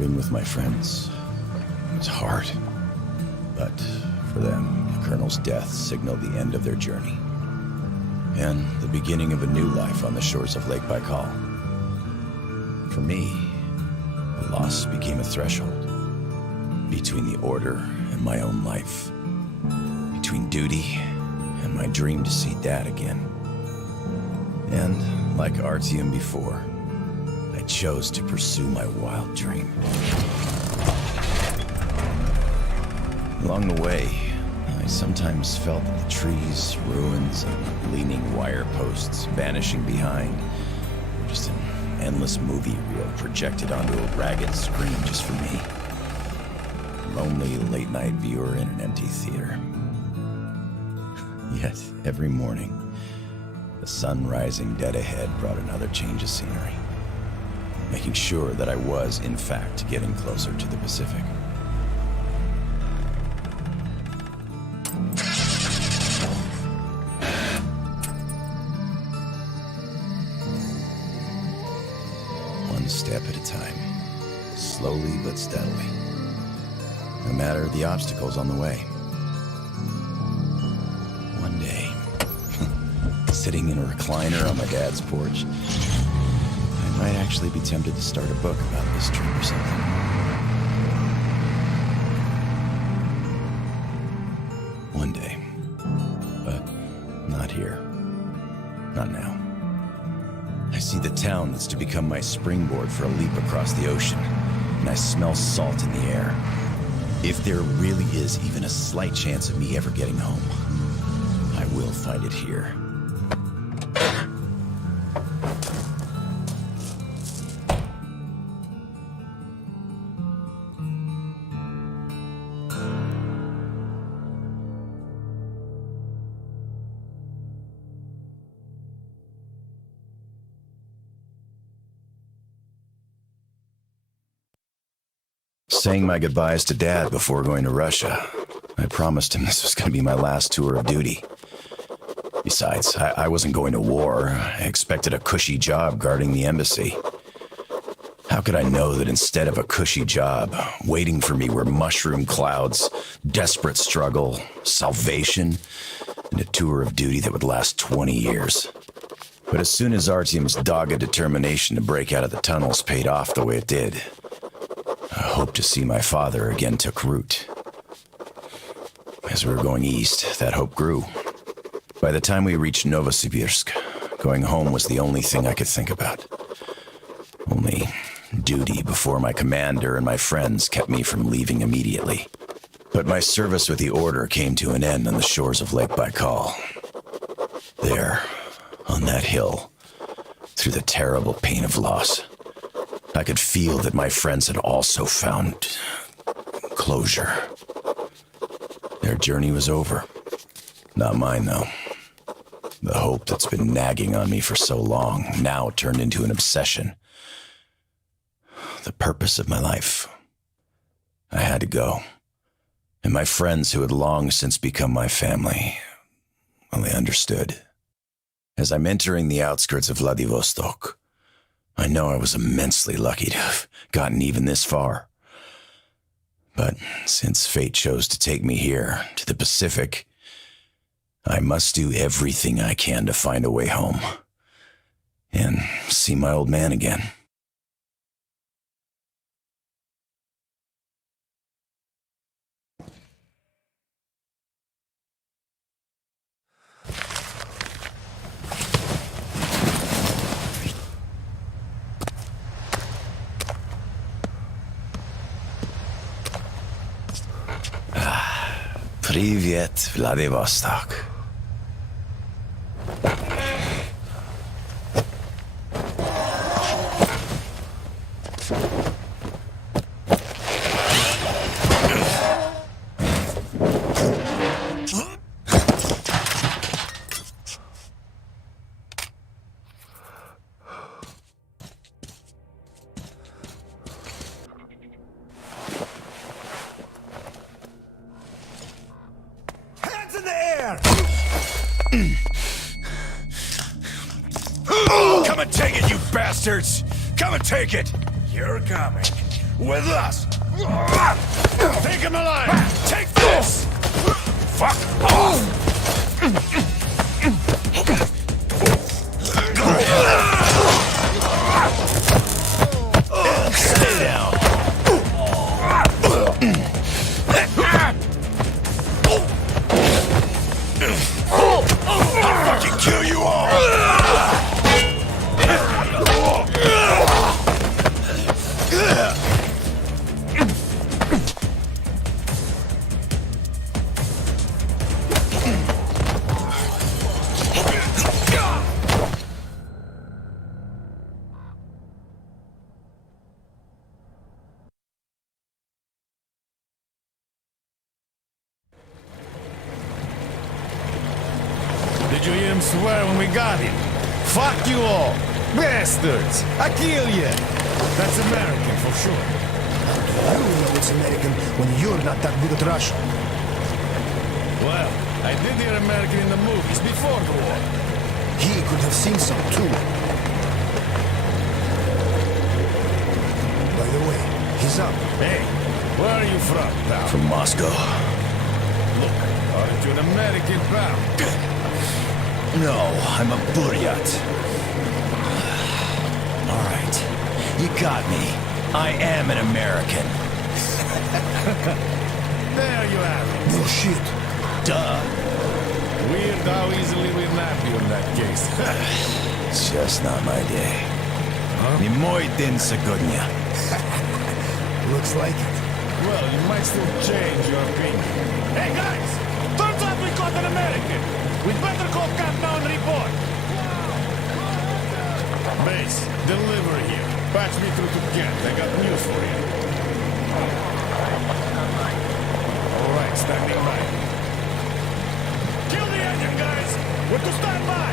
Parting with my friends was hard, but for them, the Colonel's death signaled the end of their journey and the beginning of a new life on the shores of Lake Baikal. For me, the loss became a threshold between the Order and my own life, between duty and my dream to see Dad again. And like Artyom before, I chose to pursue my wild dream. Along the way, I sometimes felt that the trees, ruins, and leaning wire posts vanishing behind were just an endless movie reel projected onto a ragged screen just for me. A lonely late-night viewer in an empty theater. Yet, every morning, the sun rising dead ahead brought another change of scenery, making sure that I was, in fact, getting closer to the Pacific. One step at a time, slowly but steadily, no matter the obstacles on the way. One day, sitting in a recliner on my dad's porch, I might actually be tempted to start a book about this trip or something. One day. But not here. Not now. I see the town that's to become my springboard for a leap across the ocean, and I smell salt in the air. If there really is even a slight chance of me ever getting home, I will find it here. Saying my goodbyes to Dad before going to Russia, I promised him this was going to be my last tour of duty. Besides, I wasn't going to war. I expected a cushy job guarding the embassy. How could I know that instead of a cushy job, waiting for me were mushroom clouds, desperate struggle, salvation, and a tour of duty that would last 20 years? But as soon as Artyom's dogged determination to break out of the tunnels paid off the way it did, I hope to see my father again took root. As we were going east, that hope grew. By the time we reached Novosibirsk, going home was the only thing I could think about. Only duty before my commander and my friends kept me from leaving immediately. But my service with the Order came to an end on the shores of Lake Baikal. There, on that hill, through the terrible pain of loss, I could feel that my friends had also found closure. Their journey was over. Not mine, though. The hope that's been nagging on me for so long now turned into an obsession. The purpose of my life. I had to go. And my friends who had long since become my family, well, they understood. As I'm entering the outskirts of Vladivostok, I know I was immensely lucky to have gotten even this far. But since fate chose to take me here, to the Pacific, I must do everything I can to find a way home and see my old man again. Привет, Vladivostok. Come and take it, you bastards! Come and take it! You're coming. With us! Take him alive! Take this! Fuck off! Stay down. I'll fucking kill you all! Did you hear him swear when we got him? Fuck you all! Bastards! I kill you! That's American for sure. You know it's American when you're not that good at Russian. Well, I did hear American in the movies before the war. He could have seen some too. By the way, he's up. Hey, where are you from, pal? From Moscow. Look, aren't you an American, pal? No, I'm a Buryat. All right, you got me. I am an American. There you have it. No shit. Duh. Weird how easily we nab you in that case. It's just not my day. Не мой день сегодня. Looks like it. Well, you might still change your opinion. Hey, guys! Turns out we caught an American! We'd better call Cap now and report! Base, deliver here. Patch me through to Kent. I got news for you. All right, standing by. Kill the engine, guys! We're to stand by!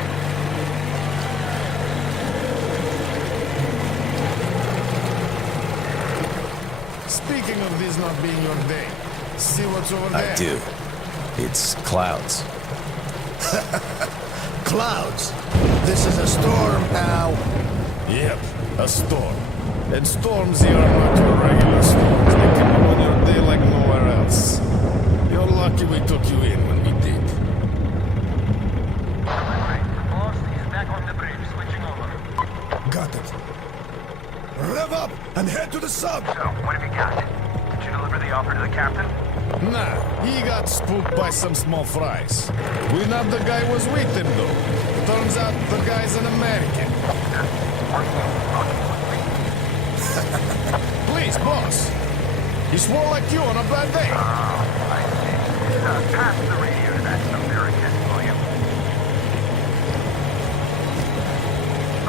Speaking of this not being your day, see what's over there? I do. It's clouds. Clouds. This is a storm, pal. Yep, a storm. And storms here are not your regular storms. They can ruin your day like nowhere else. You're lucky we took you in when we did. Alright, boss, he's back on the bridge, switching over. Got it. Rev up and head to the sub. So, what have you got? Did you deliver the offer to the captain? Nah, he got spooked by some small fries. We nabbed the guy who was with him, though. Turns out the guy's an American. Please, boss. He swore like you on a bad day. I see. Pass the radio to that American, will you?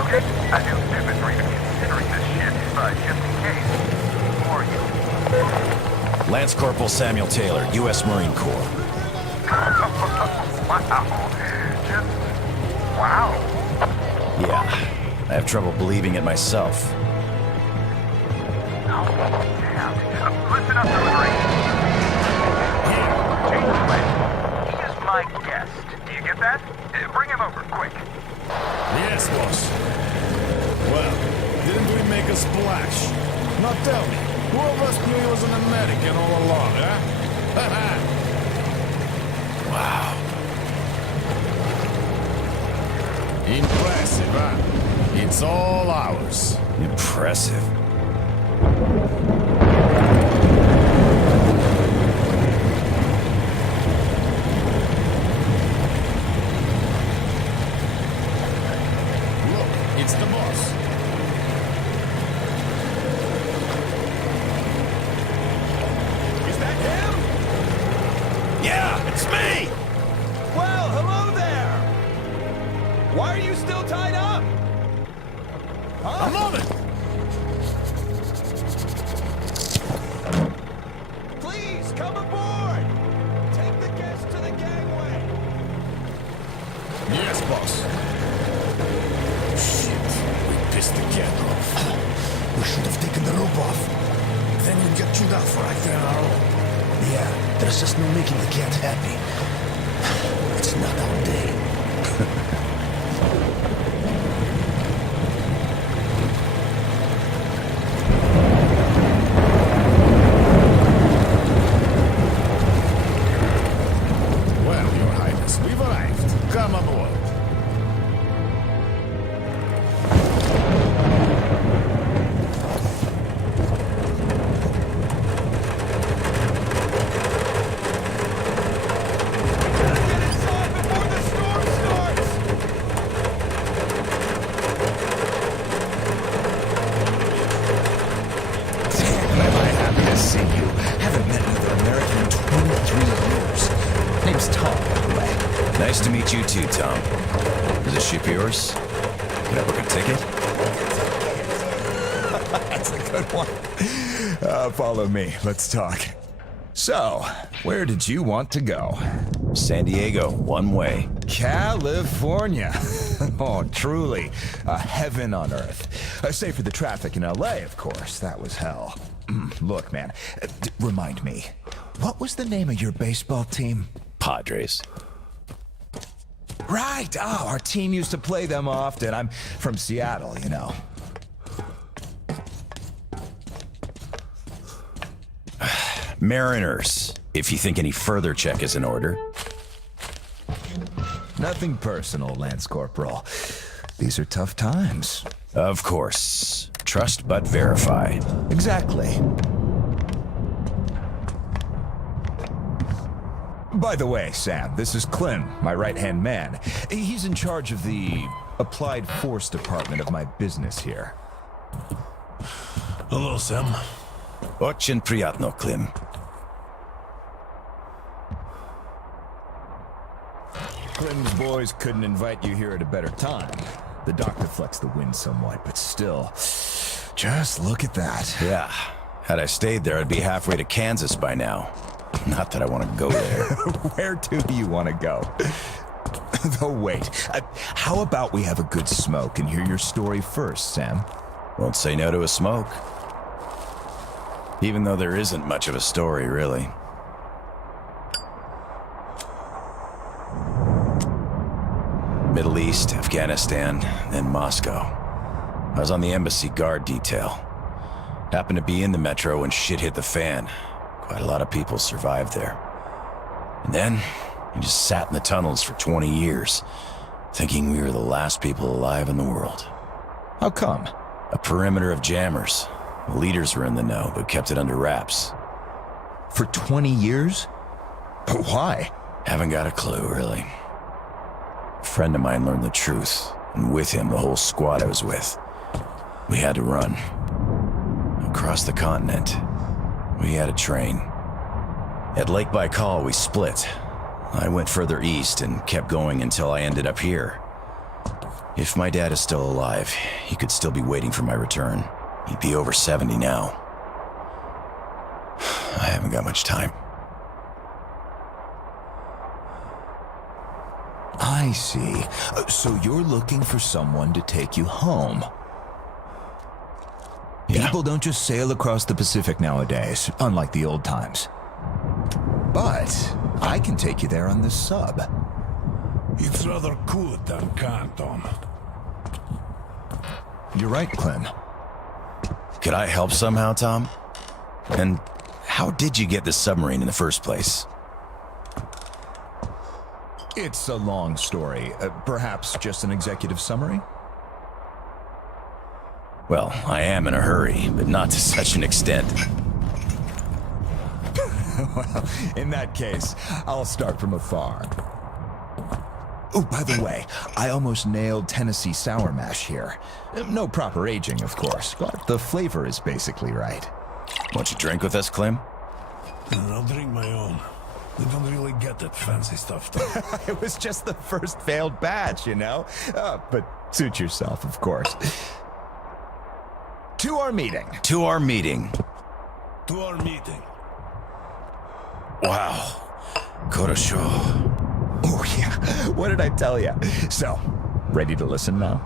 Okay, I feel stupid for even considering this shit, but just in case, who are you? Lance Corporal Samuel Taylor, U.S. Marine Corps. Wow. Just... wow. Yeah, I have trouble believing it myself. Oh, damn. Listen up, delivery. Here, change the way. He is my guest. Do you get that? Bring him over, quick. Yes, boss. Well, didn't we make a splash? Now tell me, who of us knew he was an American all along, huh? Wow. Impressive, huh? It's all ours. Impressive. Look, it's the boss. Is that him? Yeah, it's me! Well, hello there! Why are you still tied up? A moment! Please, come aboard! Take the guests to the gangway! Yes, boss. Shit, we pissed the cat off. We should have taken the rope off. Then we'd get chewed out for acting on our own. Yeah, there's just no making the cat happy. It's not our day. Tom. Is the ship yours? Can I book a ticket? That's a good one. Follow me. Let's talk. So, where did you want to go? San Diego, one way. California. Oh, truly a heaven on earth. Save for the traffic in LA, of course. That was hell. Look, man, remind me, what was the name of your baseball team? Padres. Right. Oh, our team used to play them often. I'm from Seattle, you know. Mariners, if you think any further check is in order. Nothing personal, Lance Corporal. These are tough times. Of course. Trust but verify. Exactly. By the way, Sam, this is Clem, my right-hand man. He's in charge of the Applied Force department of my business here. Hello, Sam. Очень приятно, Klim. Clem's boys couldn't invite you here at a better time. The doctor flexed the wind somewhat, but still, just look at that. Yeah. Had I stayed there, I'd be halfway to Kansas by now. Not that I want to go there. Where do you want to go? Though wait, how about we have a good smoke and hear your story first, Sam? Won't say no to a smoke. Even though there isn't much of a story, really. Middle East, Afghanistan, then Moscow. I was on the embassy guard detail. Happened to be in the metro when shit hit the fan. Quite a lot of people survived there. And then, we just sat in the tunnels for 20 years, thinking we were the last people alive in the world. How come? A perimeter of jammers. The leaders were in the know, but kept it under wraps. For 20 years? But why? Haven't got a clue, really. A friend of mine learned the truth, and with him, the whole squad I was with. We had to run. Across the continent. We had a train. At Lake Baikal, we split. I went further east and kept going until I ended up here. If my dad is still alive, he could still be waiting for my return. He'd be over 70 now. I haven't got much time. I see. So you're looking for someone to take you home. Yeah. People don't just sail across the Pacific nowadays, unlike the old times. But I can take you there on this sub. It's rather good than can't, Tom. You're right, Clem. Could I help somehow, Tom? And how did you get this submarine in the first place? It's a long story. Perhaps just an executive summary? Well, I am in a hurry, but not to such an extent. Well, in that case, I'll start from afar. Oh, by the way, I almost nailed Tennessee sour mash here. No proper aging, of course, but the flavor is basically right. Want you drink with us, Clem? I'll drink my own. We don't really get that fancy stuff, though. It was just the first failed batch, you know? But suit yourself, of course. To our meeting. To our meeting. To our meeting. Wow. Korosho. Oh, yeah. What did I tell you? So, ready to listen now?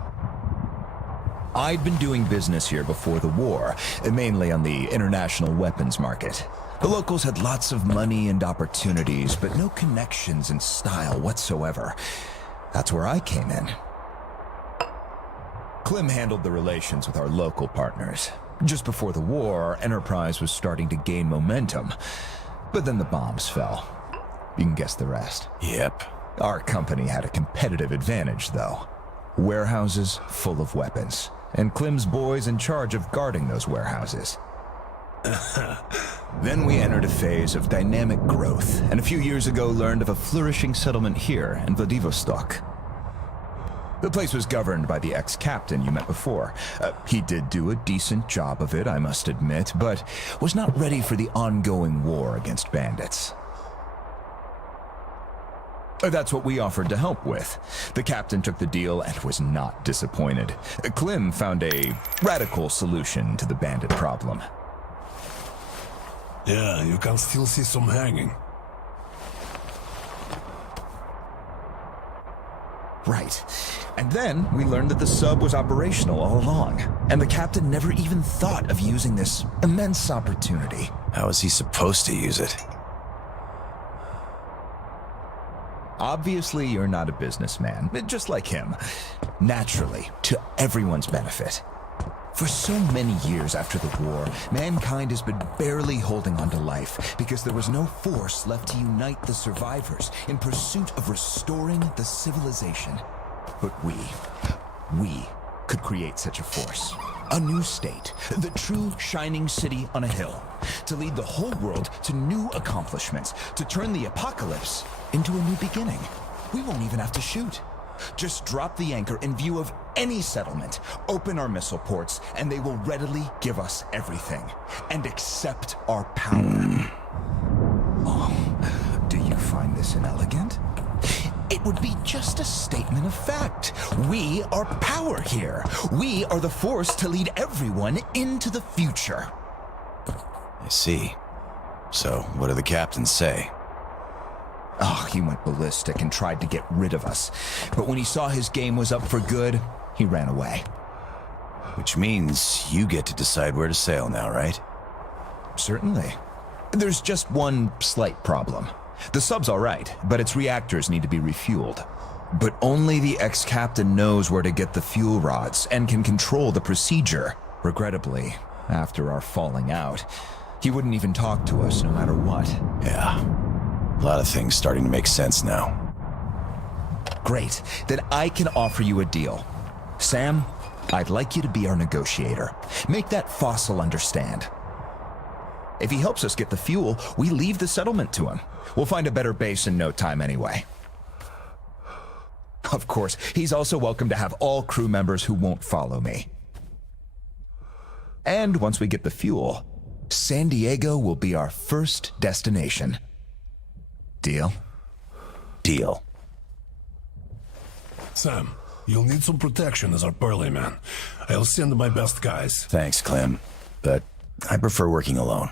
I'd been doing business here before the war, mainly on the international weapons market. The locals had lots of money and opportunities, but no connections and style whatsoever. That's where I came in. Clem handled the relations with our local partners. Just before the war, our enterprise was starting to gain momentum. But then the bombs fell. You can guess the rest. Yep. Our company had a competitive advantage, though. Warehouses full of weapons, and Clem's boys in charge of guarding those warehouses. Then we entered a phase of dynamic growth, and a few years ago learned of a flourishing settlement here in Vladivostok. The place was governed by the ex-captain you met before. He did do a decent job of it, I must admit, but was not ready for the ongoing war against bandits. That's what we offered to help with. The captain took the deal and was not disappointed. Clem found a radical solution to the bandit problem. Yeah, you can still see some hanging. Right. And then we learned that the sub was operational all along, and the captain never even thought of using this immense opportunity. How is he supposed to use it? Obviously, you're not a businessman, just like him. Naturally, to everyone's benefit. For so many years after the war, mankind has been barely holding on to life because there was no force left to unite the survivors in pursuit of restoring the civilization. But we could create such a force. A new state, the true shining city on a hill, to lead the whole world to new accomplishments, to turn the apocalypse into a new beginning. We won't even have to shoot. Just drop the anchor in view of any settlement, open our missile ports, and they will readily give us everything, and accept our power. Oh, do you find this inelegant? It would be just a statement of fact. We are power here. We are the force to lead everyone into the future. I see. So, what do the captains say? Oh, he went ballistic and tried to get rid of us. But when he saw his game was up for good, he ran away. Which means you get to decide where to sail now, right? Certainly. There's just one slight problem. The sub's all right, but its reactors need to be refueled. But only the ex-captain knows where to get the fuel rods and can control the procedure. Regrettably, after our falling out, he wouldn't even talk to us no matter what. Yeah. A lot of things starting to make sense now. Great. Then I can offer you a deal. Sam, I'd like you to be our negotiator. Make that fossil understand. If he helps us get the fuel, we leave the settlement to him. We'll find a better base in no time anyway. Of course, he's also welcome to have all crew members who won't follow me. And once we get the fuel, San Diego will be our first destination. Deal? Deal. Sam, you'll need some protection as our burly man. I'll send my best guys. Thanks, Clem. But I prefer working alone.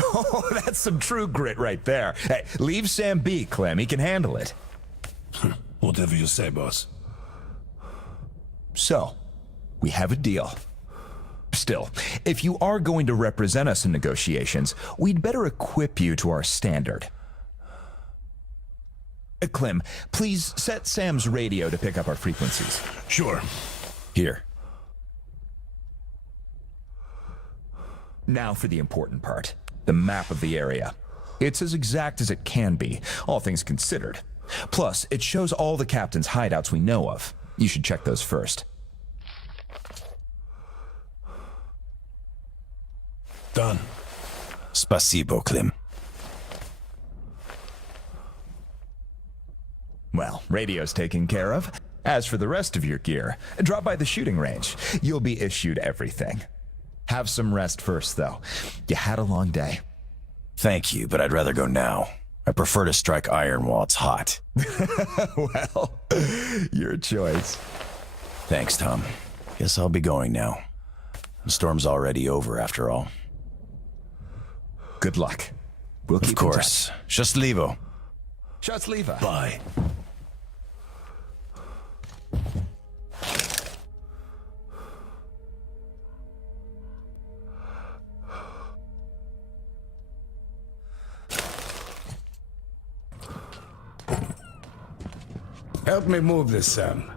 Oh, that's some true grit right there. Hey, leave Sam be, Clem. He can handle it. Whatever you say, boss. So, we have a deal. Still, if you are going to represent us in negotiations, we'd better equip you to our standard. Clem, please set Sam's radio to pick up our frequencies. Sure. Here. Now for the important part. The map of the area. It's as exact as it can be, all things considered. Plus, it shows all the captain's hideouts we know of. You should check those first. Done. Spasibo, Clem. Well, radio's taken care of. As for the rest of your gear, drop by the shooting range. You'll be issued everything. Have some rest first, though. You had a long day. Thank you, but I'd rather go now. I prefer to strike iron while it's hot. Well, your choice. Thanks, Tom. Guess I'll be going now. The storm's already over, after all. Good luck. We'll keep Of course. Счастливо. Счастливо. Bye. Help me move this, Sam.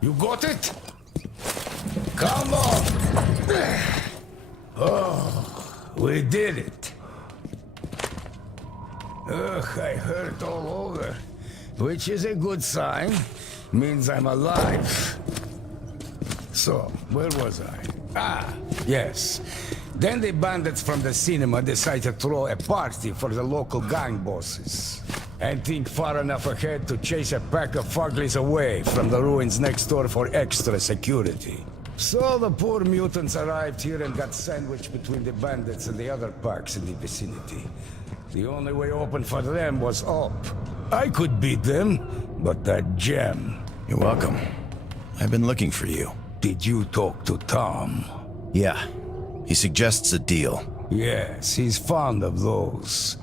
You got it? Come on! Oh, we did it. Ugh, I hurt all over, which is a good sign. Means I'm alive. So, where was I? Ah, yes. Then the bandits from the cinema decided to throw a party for the local gang bosses. And think far enough ahead to chase a pack of fuglies away from the ruins next door for extra security. So the poor mutants arrived here and got sandwiched between the bandits and the other parks in the vicinity. The only way open for them was up. I could beat them, but that gem... You're welcome. I've been looking for you. Did you talk to Tom? Yeah. He suggests a deal. Yes, he's fond of those.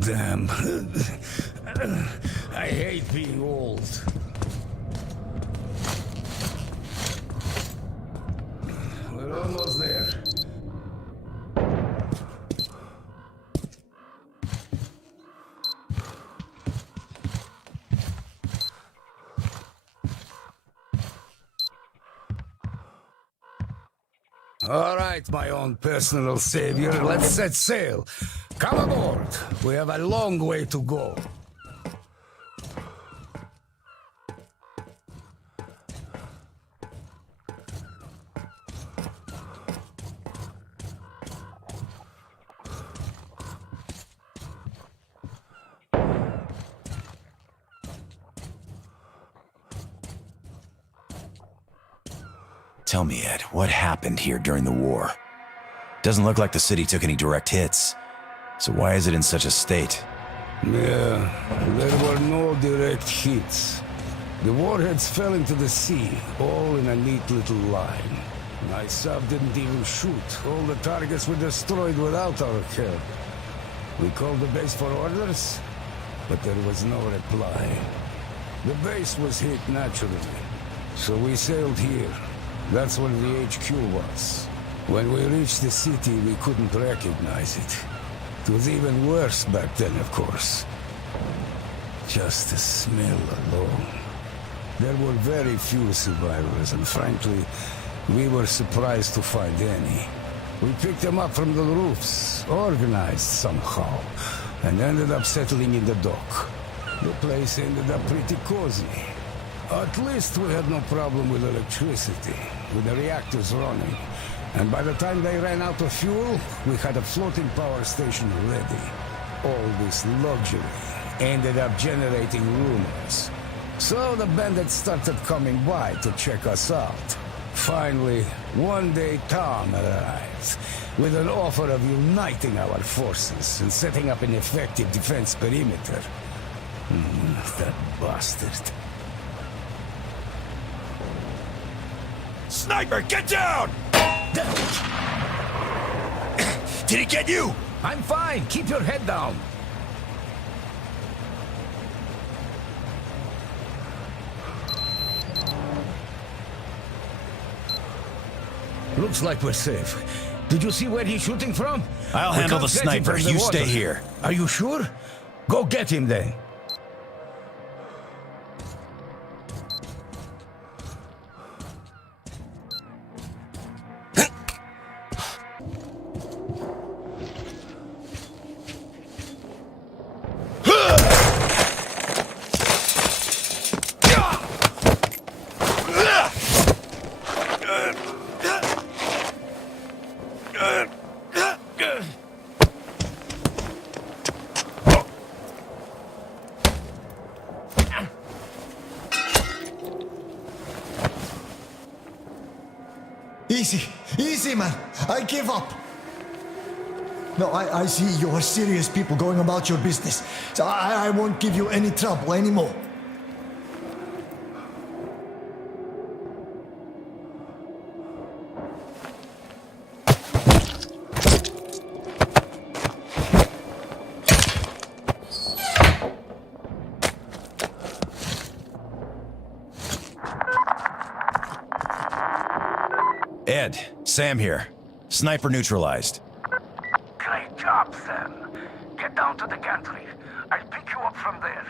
Damn. I hate being old. We're almost there. All right, my own personal savior, let's set sail. Come aboard. We have a long way to go. Tell me, Ed, what happened here during the war? Doesn't look like the city took any direct hits. So why is it in such a state? Yeah, there were no direct hits. The warheads fell into the sea, all in a neat little line. My sub didn't even shoot. All the targets were destroyed without our help. We called the base for orders, but there was no reply. The base was hit naturally, so we sailed here. That's where the HQ was. When we reached the city, we couldn't recognize it. It was even worse back then, of course. Just the smell alone. There were very few survivors, and frankly, we were surprised to find any. We picked them up from the roofs, organized somehow, and ended up settling in the dock. The place ended up pretty cozy. At least we had no problem with electricity, with the reactors running. And by the time they ran out of fuel, we had a floating power station ready. All this luxury ended up generating rumors. So the bandits started coming by to check us out. Finally, one day Tom arrived with an offer of uniting our forces and setting up an effective defense perimeter. That bastard. Sniper, get down! Did he get you? I'm fine. Keep your head down. Looks like we're safe. Did you see where he's shooting from? I'll handle the sniper. You stay here. Are you sure? Go get him then. Easy, man. I give up. No, I see you are serious people going about your business. So I won't give you any trouble anymore. Ed, Sam here. Sniper neutralized. Great job, Sam. Get down to the gantry. I'll pick you up from there.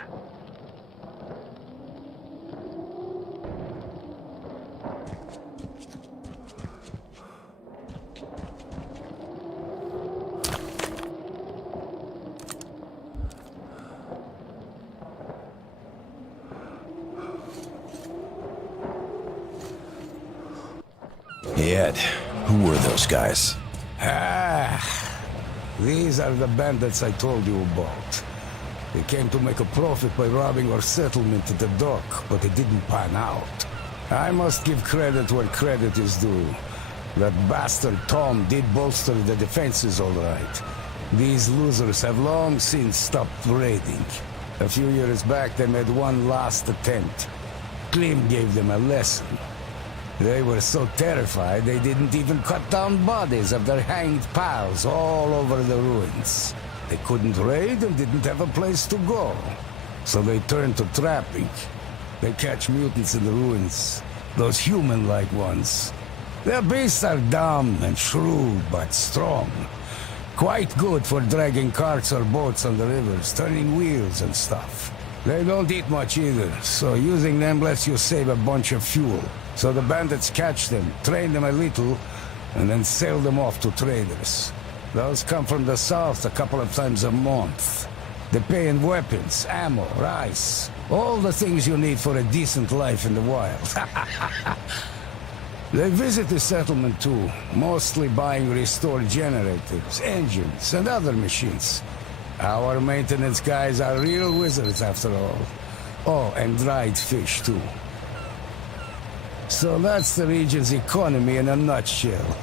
Hey, Ed, who were those guys? Ah, These are the bandits I told you about. They came to make a profit by robbing our settlement at the dock, but it didn't pan out. I must give credit where credit is due. That bastard Tom did bolster the defenses all right. These losers have long since stopped raiding. A few years back they made one last attempt. Klim gave them a lesson. They were so terrified they didn't even cut down bodies of their hanged pals all over the ruins. They couldn't raid and didn't have a place to go. So they turned to trapping. They catch mutants in the ruins, those human-like ones. Their beasts are dumb and shrewd, but strong. Quite good for dragging carts or boats on the rivers, turning wheels and stuff. They don't eat much either, so using them lets you save a bunch of fuel. So the bandits catch them, train them a little, and then sell them off to traders. Those come from the south a couple of times a month. They pay in weapons, ammo, rice, all the things you need for a decent life in the wild. They visit the settlement too, mostly buying restored generators, engines, and other machines. Our maintenance guys are real wizards after all. Oh, and dried fish too. So that's the region's economy in a nutshell.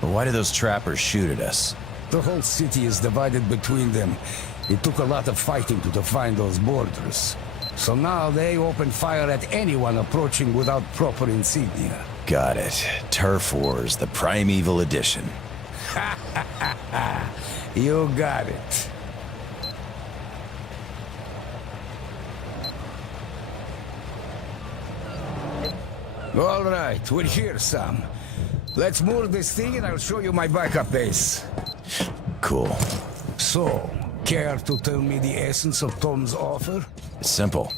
But why do those trappers shoot at us? The whole city is divided between them. It took a lot of fighting to define those borders. So now they open fire at anyone approaching without proper insignia. Got it. Turf Wars, the primeval edition. You got it. All right, we're here, Sam. Let's moor this thing and I'll show you my backup base. Cool. So, care to tell me the essence of Tom's offer? It's simple.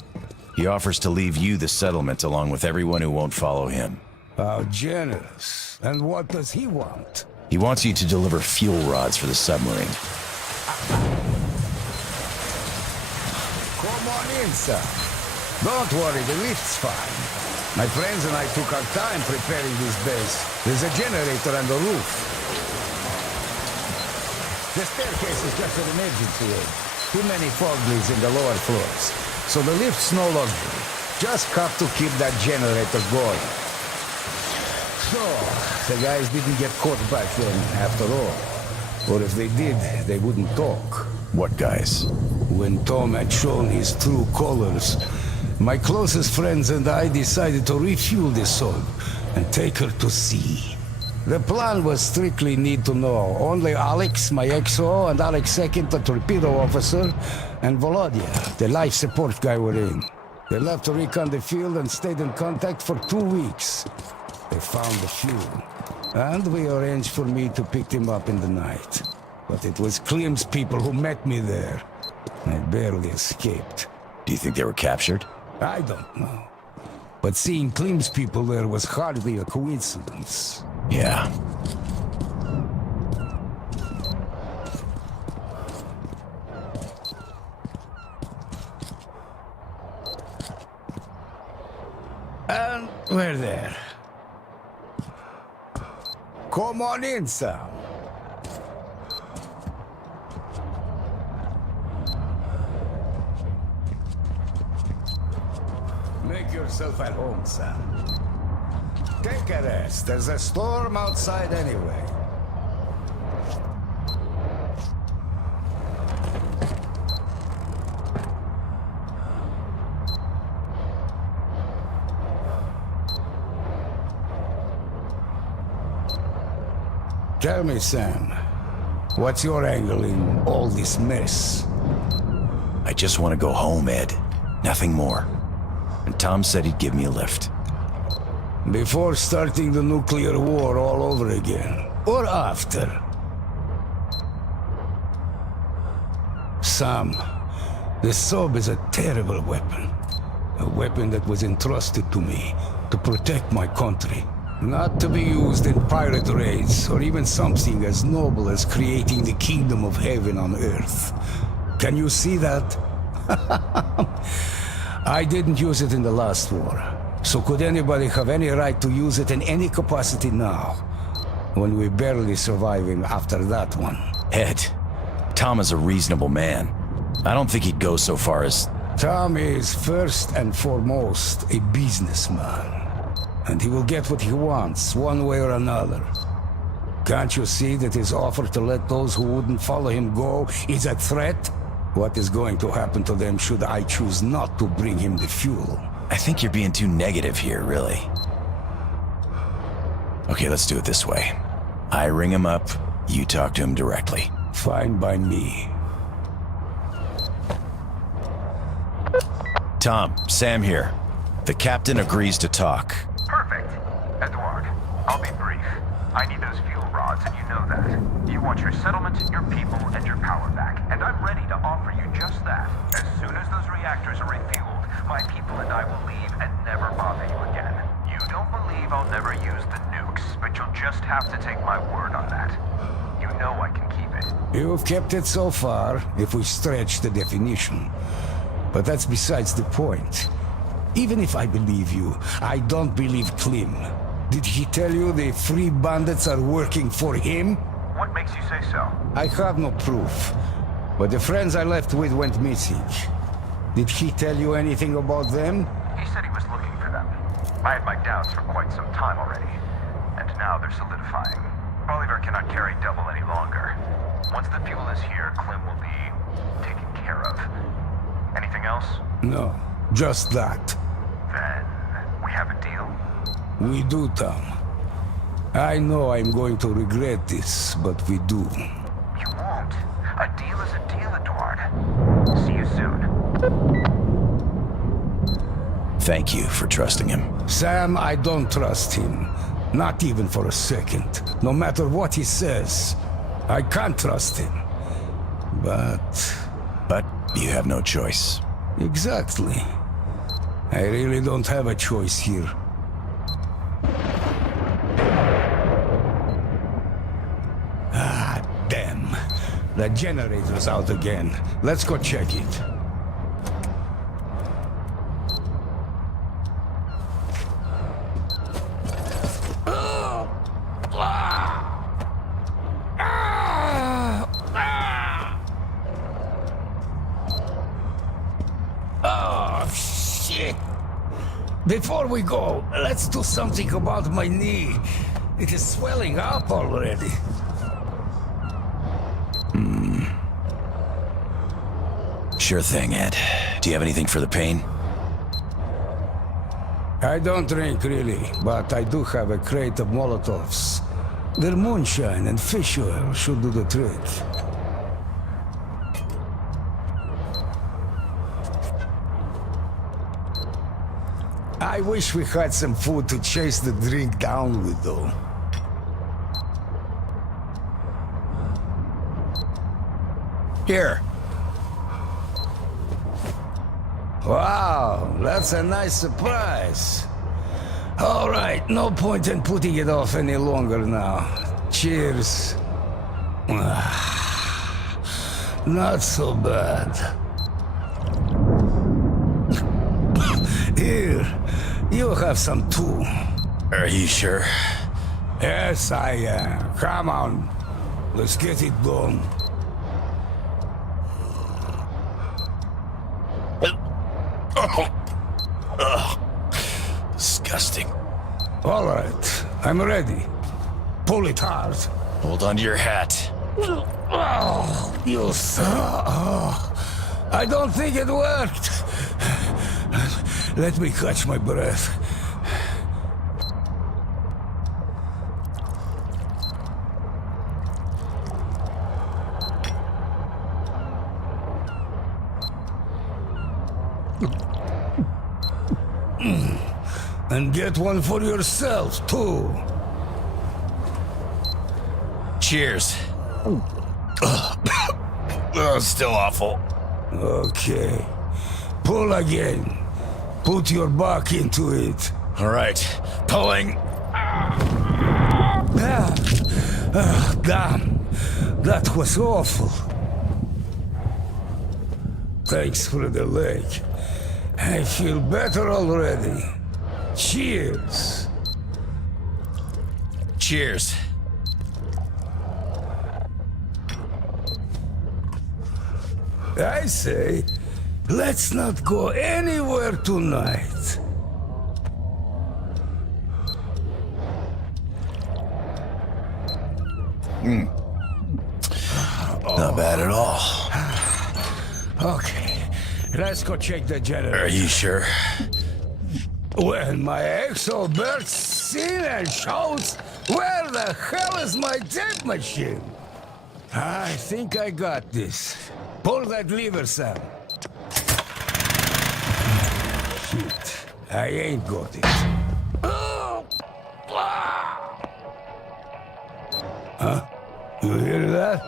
He offers to leave you the settlement along with everyone who won't follow him. How generous. And what does he want? He wants you to deliver fuel rods for the submarine. Come on in, Sam. Don't worry, the lift's fine. My friends and I took our time preparing this base. There's a generator on the roof. The staircase is just an emergency aid. Too many foglies in the lower floors. So the lift's no luxury. Just have to keep that generator going. So, the guys didn't get caught back then, after all. Or if they did, they wouldn't talk. What guys? When Tom had shown his true colors, my closest friends and I decided to refuel this soul and take her to sea. The plan was strictly need to know. Only Alex, my XO, and Alex II, the torpedo officer, and Volodya, the life support guy, were in. They left to recon the field and stayed in contact for 2 weeks. They found the fuel, and we arranged for me to pick them up in the night. But it was Klim's people who met me there. I barely escaped. Do you think they were captured? I don't know. But seeing Klim's people there was hardly a coincidence. Yeah. And we're there. Come on in, Sam. Make yourself at home, Sam. Take a rest. There's a storm outside anyway. Tell me, Sam, what's your angle in all this mess? I just want to go home, Ed. Nothing more. And Tom said he'd give me a lift. Before starting the nuclear war all over again, or after? Sam, the Sob is a terrible weapon. A weapon that was entrusted to me to protect my country. Not to be used in pirate raids, or even something as noble as creating the kingdom of heaven on earth. Can you see that? I didn't use it in the last war. So could anybody have any right to use it in any capacity now? when we barely surviving after that one. Ed, Tom is a reasonable man. I don't think he'd go so far as... Tom is first and foremost a businessman. And he will get what he wants, one way or another. Can't you see that his offer to let those who wouldn't follow him go is a threat? What is going to happen to them should I choose not to bring him the fuel? I think you're being too negative here, really. Okay, let's do it this way. I ring him up, you talk to him directly. Fine by me. Tom, Sam here. The captain agrees to talk. Perfect. Edward, I'll be brief. I need those fuel rods, and you know that. You want your settlement, your people, and your power back. And I'm ready to offer you just that. As soon as those reactors are refueled, my people and I will leave and never bother you again. You don't believe I'll never use the nukes, but you'll just have to take my word on that. You know I can keep it. You've kept it so far, if we stretch the definition. But that's besides the point. Even if I believe you, I don't believe Klim. Did he tell you the free bandits are working for him? What makes you say so? I have no proof. But the friends I left with went missing. Did he tell you anything about them? He said he was looking for them. I had my doubts for quite some time already. And now they're solidifying. Bolivar cannot carry double any longer. Once the fuel is here, Klim will be taken care of. Anything else? No, just that. Then we have a deal? We do, Tom. I know I'm going to regret this, but we do. You won't. A deal is a deal, Edward. See you soon. Thank you for trusting him. Sam, I don't trust him. Not even for a second. No matter what he says, I can't trust him. But You have no choice. exactly. I really don't have a choice here. Ah, damn. The generator's out again. Let's go check it. Oh, shit. Before we go, let's do something about my knee. It is swelling up already. Sure thing, Ed. Do you have anything for the pain? I don't drink really, but I do have a crate of Molotovs. Their moonshine and fish oil should do the trick. I wish we had some food to chase the drink down with, though. Here. Wow, that's a nice surprise. All right, no point in putting it off any longer now. Cheers. Not so bad. Here, you have some too. Are you sure? Yes, I am. Come on, let's get it going. Disgusting. All right, I'm ready. Pull it hard. Hold on to your hat. Oh, you saw. I don't think it worked. Let me catch my breath. And get one for yourself, too. Cheers. Still awful. Okay. Pull again. Put your back into it. All right. Pulling. Damn. That was awful. Thanks for the leg. I feel better already. Cheers. Cheers. I say, let's not go anywhere tonight. Not bad at all. Okay, let's go check the generator. Are you sure? When my exo bursts in and shouts, "Where the hell is my tape machine?" I think I got this. Pull that lever, Sam. Shit, I ain't got it. Huh? You hear that?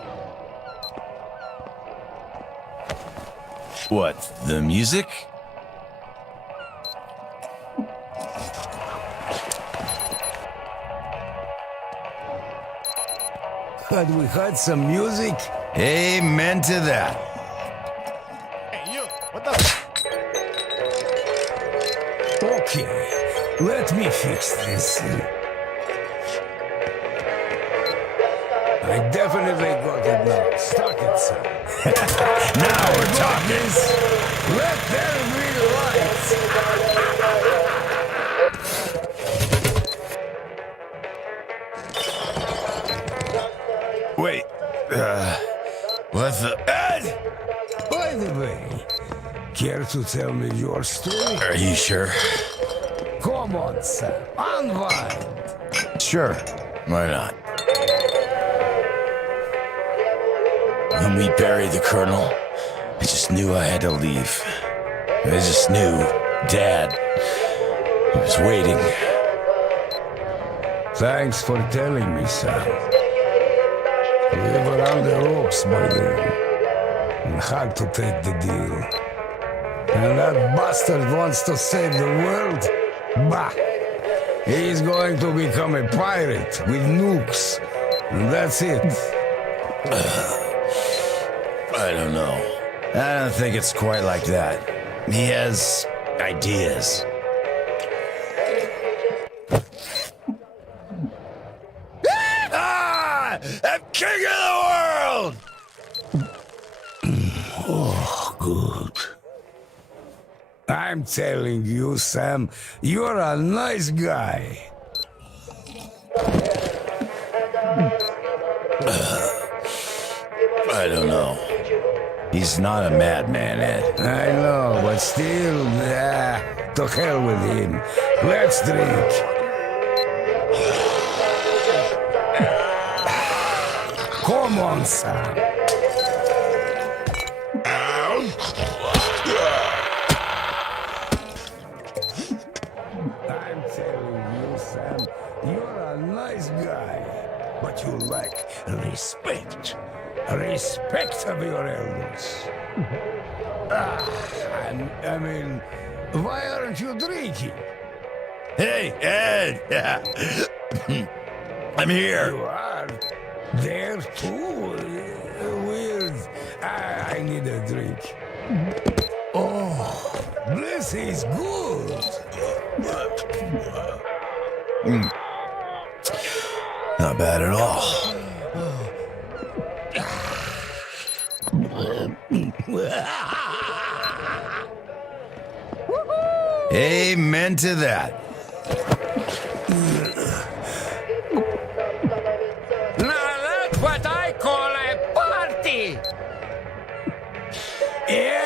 What, the music? Had we had some music? Amen to that. Hey, you! What the? Okay, let me fix this. I definitely got it now. Start it, Sam. Now we're talking. Let there be lights. Wait, what the? Ed! By the way, care to tell me your story? Are you sure? Come on, Sam. Unwind. Sure. Why not? When we buried the colonel, I just knew I had to leave. I just knew Dad, he was waiting. Thanks for telling me, Sam. We were on the ropes by then, and had to take the deal. And that bastard wants to save the world? Bah! He's going to become a pirate with nukes, and that's it. I don't know. I don't think it's quite like that. He has ideas. Ah! I'm king of the world! Oh, good. I'm telling you, Sam, you're a nice guy. I don't know. He's not a madman, Ed. I know, but still, to hell with him. Let's drink. Come on, Sam. I'm telling you, Sam, you're a nice guy, but you lack respect. Respect of your elders. I mean, why aren't you drinking? Hey, Ed! I'm here. You are there too? Weird. I need a drink. Oh, this is good. Not bad at all. Amen to that. Now that's what I call a party. Yeah.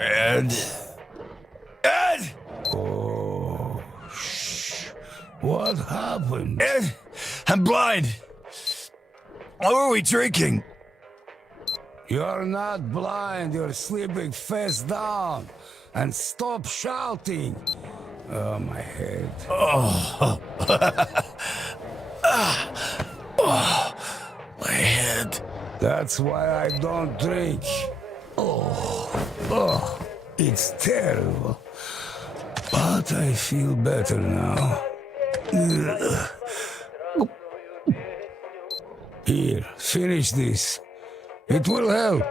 Ed? Ed! Oh, shh. What happened? Ed! I'm blind. What were we drinking? You're not blind. You're sleeping face down. And stop shouting. Oh, my head. My head. That's why I don't drink. Oh. It's terrible. But I feel better now. Here, finish this. It will help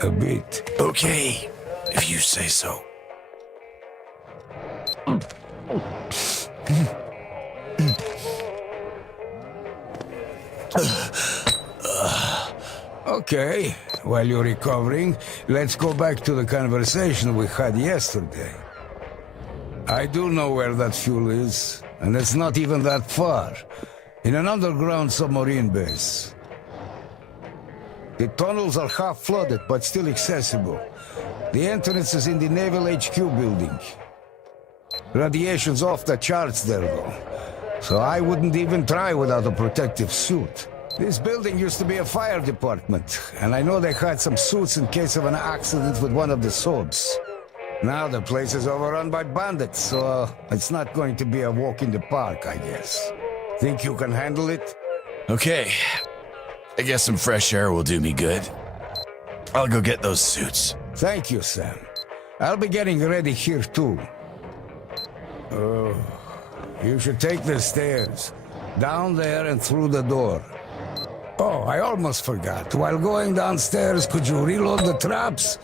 a bit. Okay, if you say so. Okay, while you're recovering, let's go back to the conversation we had yesterday. I do know where that fuel is, and it's not even that far. In an underground submarine base. The tunnels are half flooded, but still accessible. The entrance is in the Naval HQ building. Radiation's off the charts there, though. So I wouldn't even try without a protective suit. This building used to be a fire department, and I know they had some suits in case of an accident with one of the subs. Now the place is overrun by bandits, so it's not going to be a walk in the park, I guess. Think you can handle it? Okay, I guess some fresh air will do me good. I'll go get those suits. Thank you, Sam. I'll be getting ready here, too. Oh, you should take the stairs. Down there and through the door. Oh, I almost forgot. While going downstairs, could you reload the traps?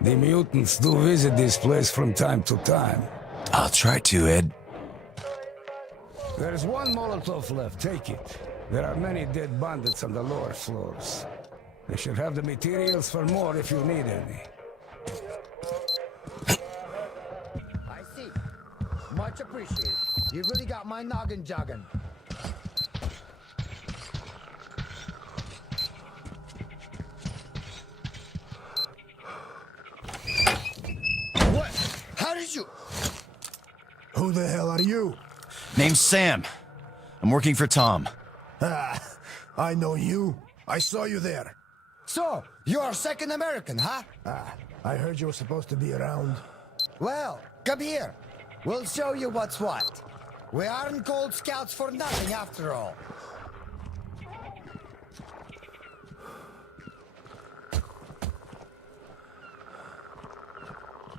The mutants do visit this place from time to time. I'll try to, Ed. There's one Molotov left. Take it. There are many dead bandits on the lower floors. They should have the materials for more if you need any. I see. Much appreciated. You really got my noggin jogging. What? How did you... Who the hell are you? Name's Sam. I'm working for Tom. Ah, I know you. I saw you there. So, you're second American, huh? Ah, I heard you were supposed to be around. Well, come here. We'll show you what's what. We aren't called scouts for nothing after all.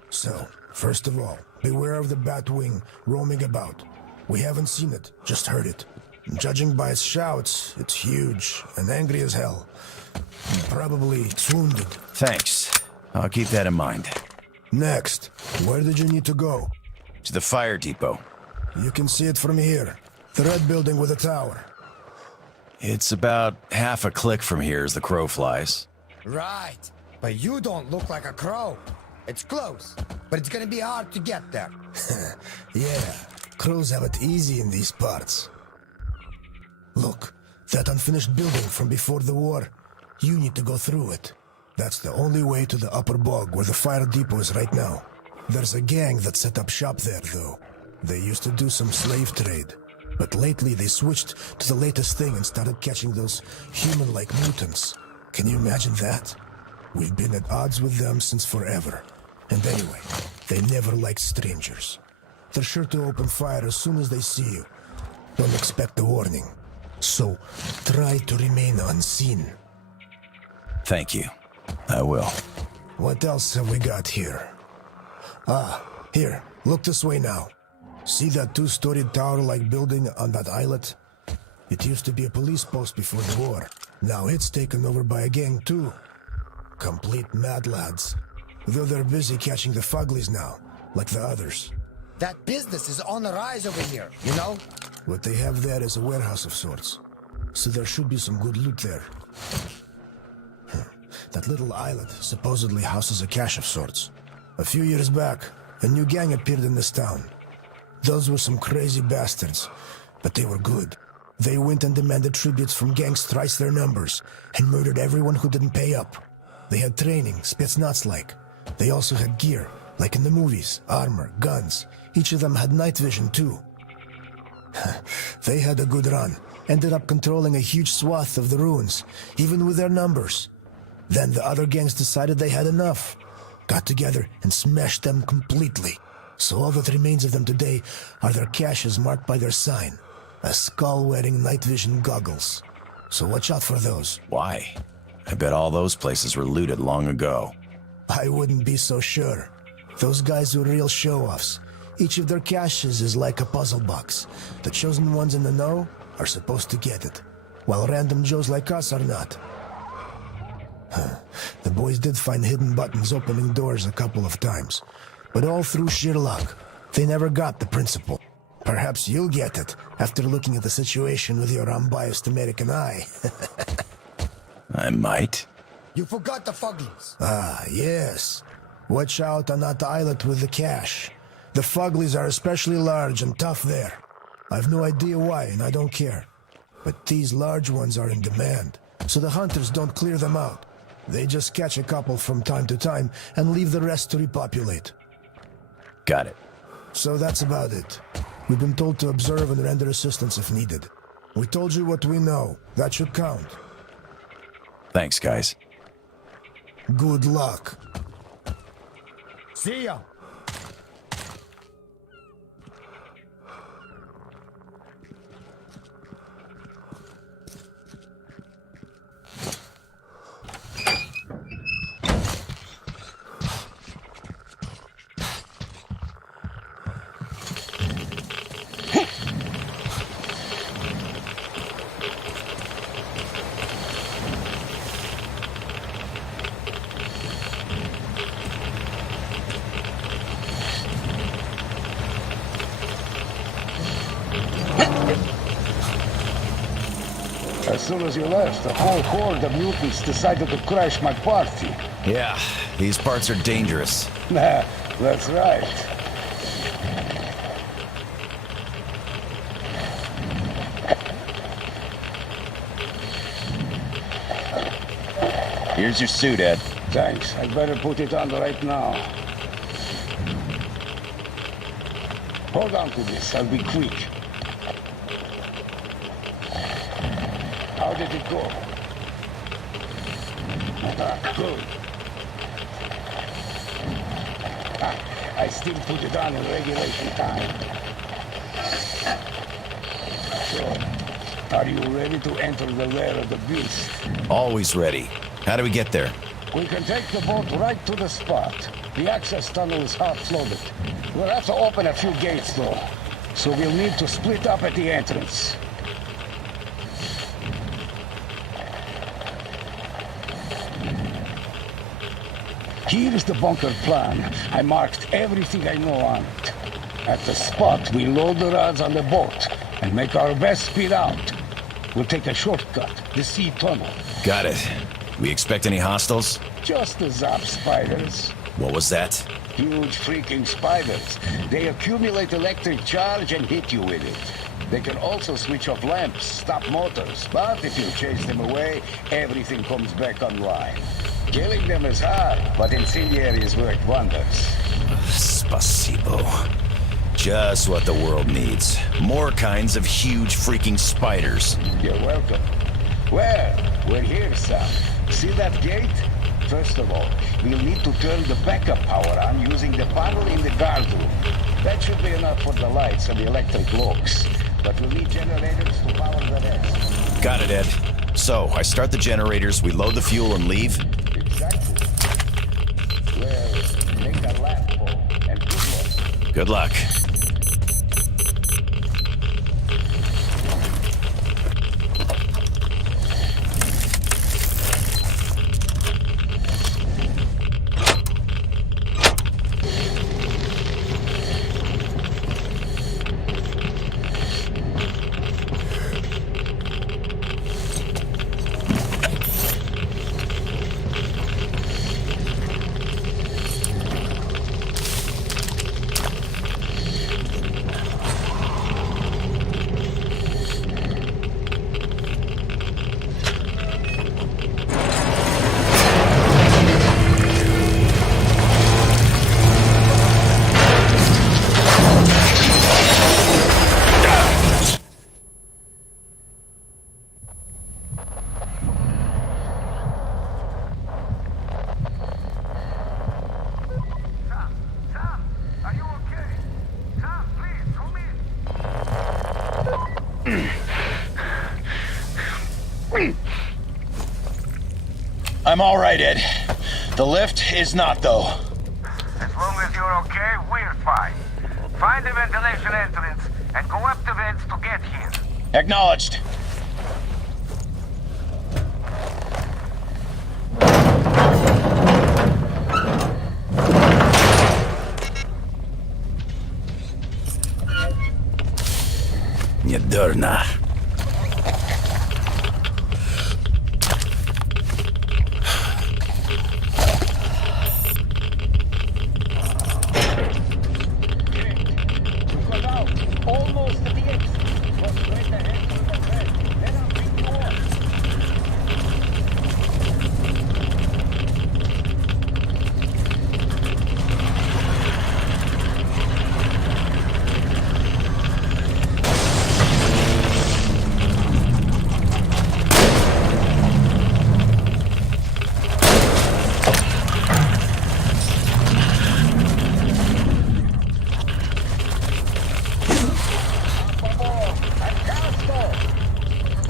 So, first of all, beware of the Batwing roaming about. We haven't seen it, just heard it. Judging by its shouts, it's huge and angry as hell. Probably it's wounded. Thanks. I'll keep that in mind. Next, where did you need to go? To the fire depot. You can see it from here. The red building with a tower. It's about half a click from here as the crow flies. Right. But you don't look like a crow. It's close, but it's gonna be hard to get there. Yeah, crows have it easy in these parts. Look, that unfinished building from before the war. You need to go through it. That's the only way to the upper bog where the fire depot is right now. There's a gang that set up shop there, though. They used to do some slave trade. But lately they switched to the latest thing and started catching those human-like mutants. Can you imagine that? We've been at odds with them since forever. And anyway, they never liked strangers. They're sure to open fire as soon as they see you. Don't expect a warning. So, try to remain unseen. Thank you. I will. What else have we got here? Ah, here, look this way now. See that two-storied tower-like building on that islet? It used to be a police post before the war. Now it's taken over by a gang too. Complete mad lads. Though they're busy catching the fuglies now, like the others. That business is on the rise over here, you know? What they have there is a warehouse of sorts. So there should be some good loot there. That little islet supposedly houses a cache of sorts. A few years back, a new gang appeared in this town. Those were some crazy bastards, but they were good. They went and demanded tributes from gangs thrice their numbers, and murdered everyone who didn't pay up. They had training, Spetsnaz-like. They also had gear, like in the movies, armor, guns. Each of them had night vision too. They had a good run, ended up controlling a huge swath of the ruins, even with their numbers. Then the other gangs decided they had enough, got together and smashed them completely. So all that remains of them today are their caches marked by their sign, a skull wearing night vision goggles. So watch out for those. Why? I bet all those places were looted long ago. I wouldn't be so sure. Those guys are real show-offs. Each of their caches is like a puzzle box. The chosen ones in the know are supposed to get it, while random Joes like us are not. The boys did find hidden buttons opening doors a couple of times, but all through sheer luck. They never got the principle. Perhaps you'll get it after looking at the situation with your unbiased American eye. I might. You forgot the fugglies. Ah, yes. Watch out on that islet with the cache. The fugglies are especially large and tough there. I've no idea why, and I don't care. But these large ones are in demand, so the hunters don't clear them out. They just catch a couple from time to time and leave the rest to repopulate. Got it. So that's about it. We've been told to observe and render assistance if needed. We told you what we know. That should count. Thanks, guys. Good luck. See ya. As soon as you left, the whole horde of mutants decided to crash my party. Yeah, these parts are dangerous. Nah, that's right. Here's your suit, Ed. Thanks. I better put it on right now. Hold on to this. I'll be quick. How did it go? Good. I still put it on in regulation time. So, are you ready to enter the lair of the beast? Always ready. How do we get there? We can take the boat right to the spot. The access tunnel is half-flooded. We'll have to open a few gates, though. So we'll need to split up at the entrance. Here is the bunker plan. I marked everything I know on it. At the spot, we load the rods on the boat and make our best speed out. We'll take a shortcut, the sea tunnel. Got it. We expect any hostiles? Just the zap spiders. What was that? Huge freaking spiders. They accumulate electric charge and hit you with it. They can also switch off lamps, stop motors, but if you chase them away, everything comes back online. Killing them is hard, but incendiaries work wonders. Spasibo. Just what the world needs. More kinds of huge freaking spiders. You're welcome. Well, we're here, Sam. See that gate? First of all, we'll need to turn the backup power on using the panel in the guard room. That should be enough for the lights and the electric locks. But we'll need generators to power the rest. Got it, Ed. So, I start the generators, we load the fuel and leave? Exactly. Well, make a lap, Paul, and good luck. Good luck. I'm all right, Ed. The lift is not, though. As long as you're okay, we're fine. Find the ventilation entrance and go up the vents to get here. Acknowledged. Недурно. Almost at the exit. Go straight ahead to the bed. Then I'll pick you up.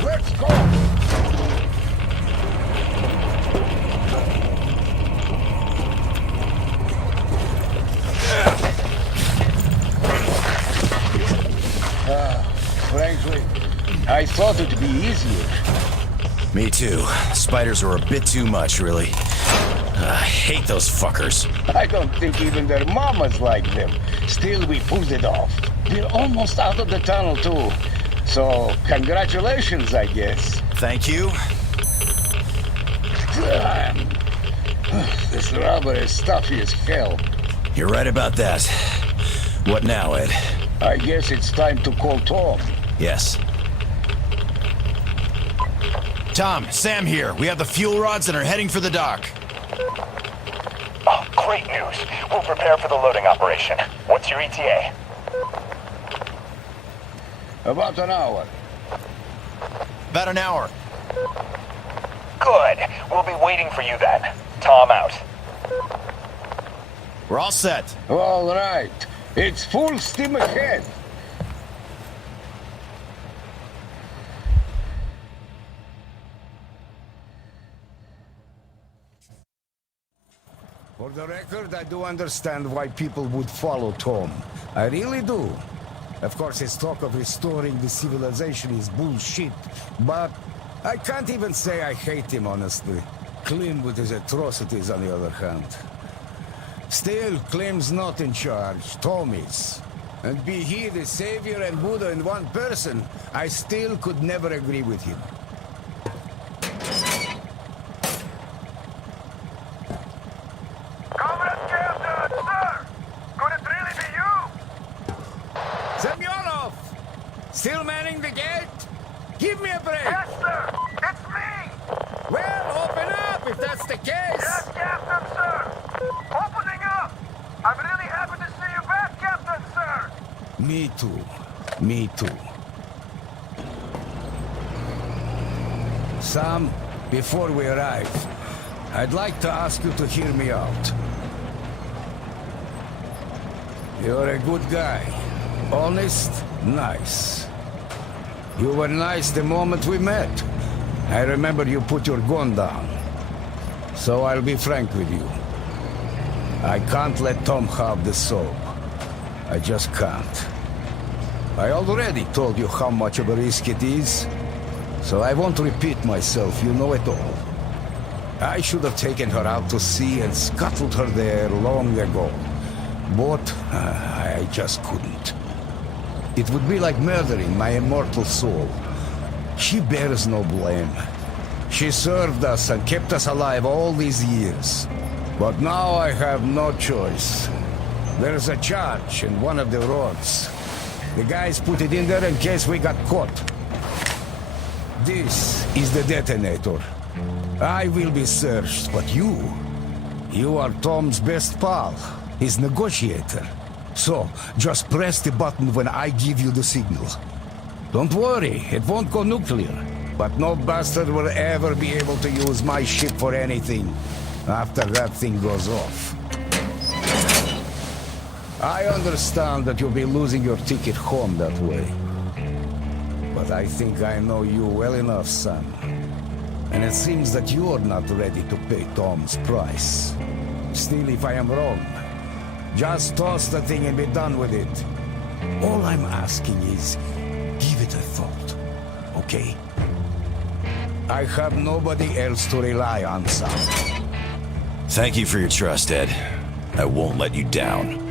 Let's go! Frankly, I thought it'd be easier. Me too. Spiders are a bit too much, really. I hate those fuckers. I don't think even their mamas like them. Still, we pulled it off. We're almost out of the tunnel, too. So, congratulations, I guess. Thank you. Damn. This rubber is stuffy as hell. You're right about that. What now, Ed? I guess it's time to call Tom. Yes. Tom, Sam here. We have the fuel rods and are heading for the dock. Oh, great news. We'll prepare for the loading operation. What's your ETA? About an hour. About an hour. Good. We'll be waiting for you then. Tom out. We're all set. All right. It's full steam ahead. For the record, I do understand why people would follow Tom. I really do. Of course, his talk of restoring the civilization is bullshit, but I can't even say I hate him, honestly. Clean with his atrocities, on the other hand. Still, Clem's not in charge. Tom is. And be he the savior and Buddha in one person, I still could never agree with him. Comrade Captain, sir! Could it really be you? Semyonov! Still manning the gate? Give me a break! Yes, sir! It's me! Well, open up if that's the case! Yes, Captain, sir! Opening up! I'm really happy to see you back, Captain, sir! Me too. Me too. Sam, before we arrive, I'd like to ask you to hear me out. You're a good guy. Honest, nice. You were nice the moment we met. I remember you put your gun down. So I'll be frank with you. I can't let Tom have the soap. I just can't. I already told you how much of a risk it is, so I won't repeat myself, you know it all. I should have taken her out to sea and scuttled her there long ago. But I just couldn't. It would be like murdering my immortal soul. She bears no blame. She served us and kept us alive all these years. But now I have no choice. There's a charge in one of the rods. The guys put it in there in case we got caught. This is the detonator. I will be searched, but you are Tom's best pal, his negotiator. So, just press the button when I give you the signal. Don't worry, it won't go nuclear. But no bastard will ever be able to use my ship for anything after that thing goes off. I understand that you'll be losing your ticket home that way. But I think I know you well enough, son. And it seems that you're not ready to pay Tom's price. Still, if I am wrong, Just toss the thing and be done with it. All I'm asking is, give it a thought, okay? I have nobody else to rely on, son. Thank you for your trust, Ed. I won't let you down.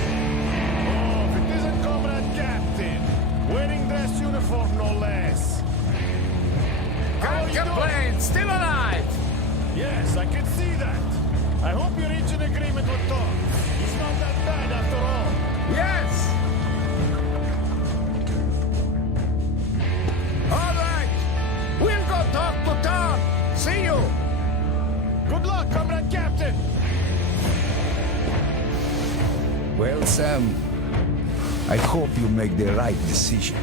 Oh, if it isn't Comrade Captain, wearing dress uniform no less. How are you doing? Still alive! Yes, I can see that. I hope you reach an agreement with Tom. He's not that bad after all. Yes! All right! We'll go talk to Tom! See you! Good luck, Comrade Captain! Well, Sam, I hope you make the right decision.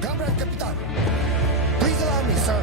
Comrade Capitan, please allow me, sir.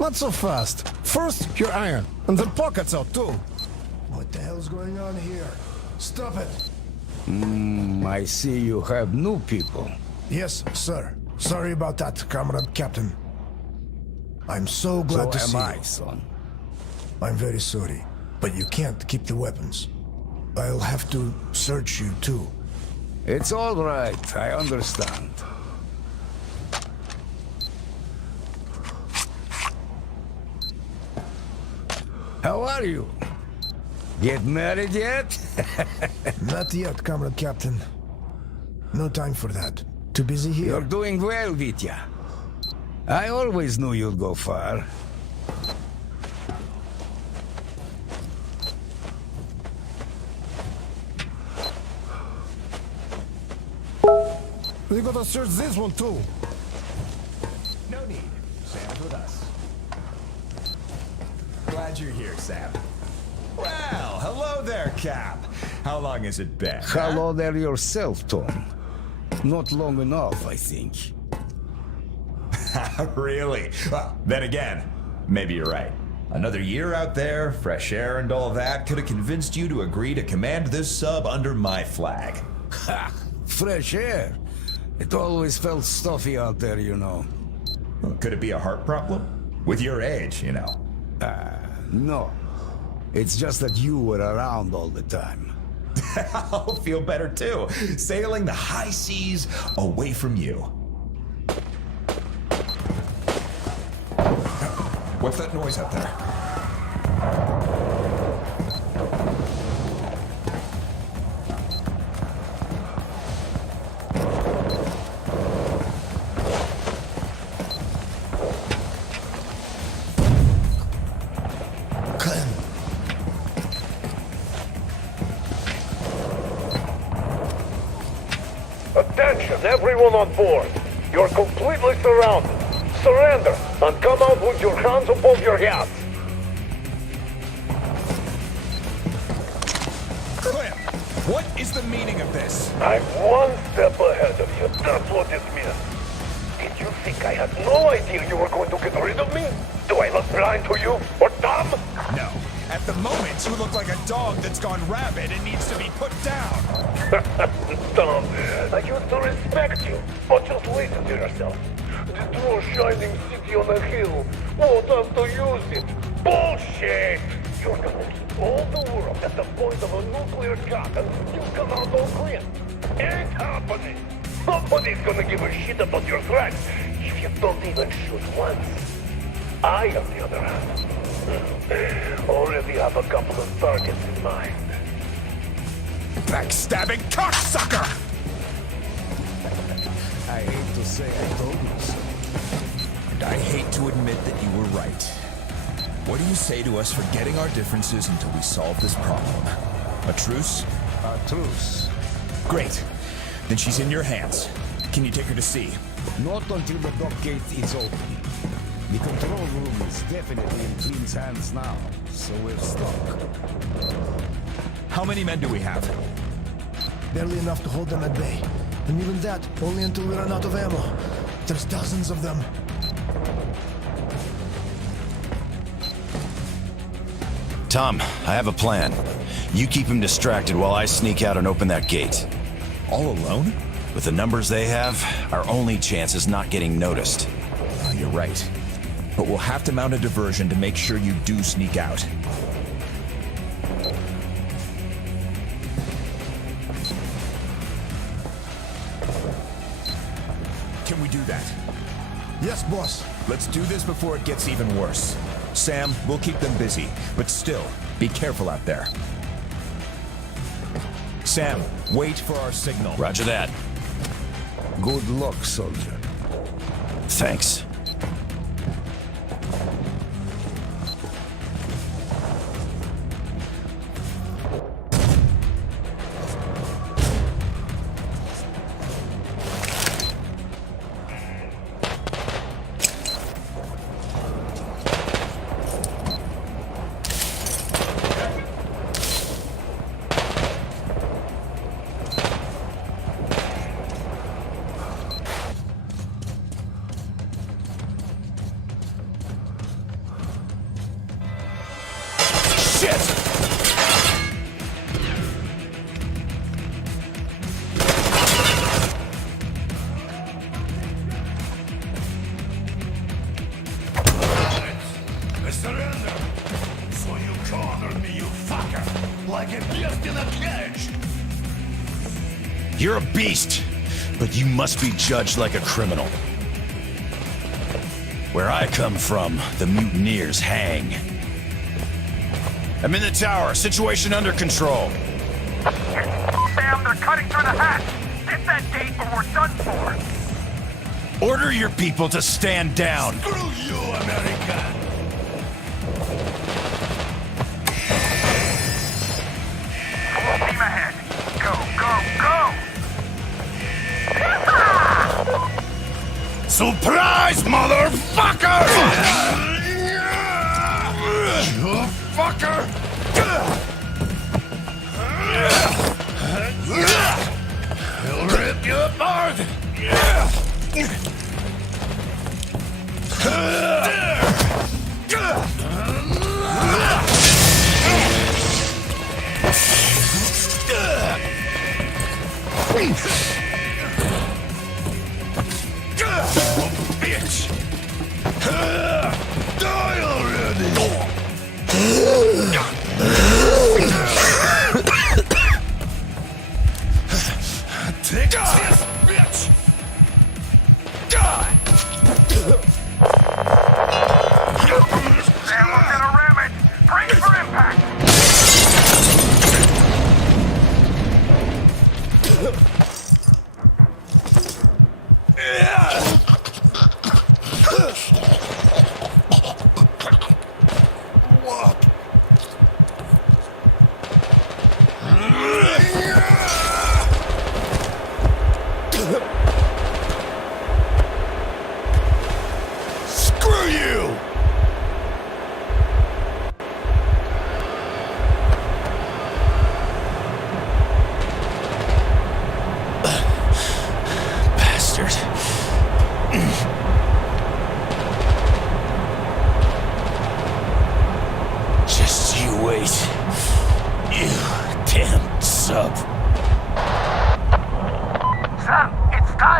Not so fast. First, your iron, and the pockets out too. What the hell's going on here? Stop it. I see you have new people. Yes, sir. Sorry about that, Comrade Captain. I'm so glad to So see am I, you. son. I'm very sorry, but you can't keep the weapons. I'll have to search you too. It's all right, I understand. How are you? Get married yet? Not yet, Comrade Captain. No time for that. Too busy You're here. doing well, Vitya. I always knew you'd go far. We gotta search this one too. No need. Sam's with us. Glad you're here, Sam. Well, hello there, Cap. How long has it been? Hello there yourself, Tom. Not long enough, I think. Really? Well, then again, maybe you're right. Another year out there, fresh air and all that could have convinced you to agree to command this sub under my flag. Ha! Fresh air. It always felt stuffy out there, you know. Well, could it be a heart problem? With your age, you know. No. It's just that you were around all the time. I'll feel better too, sailing the high seas away from you. What's that noise out there? Clem, Attention, everyone on board. You're completely surrounded. Surrender and come out with your hands above your heads. Clem, what is the meaning of this? I'm one step ahead of you. That's what it means. Did you think I had no idea you were going to get rid of me? Do I look blind to you? Or dumb? No. At the moment, you look like a dog that's gone rabid and needs to be put down. Dumb. I used to respect you, but just listen to yourself. Destroy shining city on a hill. Want us to use it. Bullshit! You're gonna keep all the world at the point of a nuclear shot and you come out all clean. Ain't happening. Nobody's gonna give a shit about your threat if you don't even shoot once. I, on the other hand, already have a couple of targets in mind. Backstabbing cocksucker! I hate to say I told you so. And I hate to admit that you were right. What do you say to us forgetting our differences until we solve this problem? A truce? A truce. Great. Then she's in your hands. Can you take her to sea? Not until the dock gate is open. The control room is definitely in Clean's hands now, so we're stuck. How many men do we have? Barely enough to hold them at bay. And even that, only until we run out of ammo. There's dozens of them. Tom, I have a plan. You keep him distracted while I sneak out and open that gate. All alone? With the numbers they have, our only chance is not getting noticed. Oh, you're right. But we'll have to mount a diversion to make sure you do sneak out. Can we do that? Yes, boss. Let's do this before it gets even worse. Sam, we'll keep them busy, but still, be careful out there. Sam, wait for our signal. Roger that. Good luck, soldier. Thanks. I surrender. So you cornered me, you fucker. Like a beast in a cage. You're a beast, but you must be judged like a criminal. Where I come from, the mutineers hang. I'm in the tower. Situation under control. Sam, they're cutting through the hatch. Get that gate or we're done for. Order your people to stand down. Screw you, America. Full steam ahead. Go, go, go! Surprise, motherfucker! You fucker! He'll rip you apart! Bitch! Die already! Take this, bitch! Sam, we're gonna ram it. Brace for impact. Screw you! Bastard. Just you wait. You damn sub. Sam, it's time.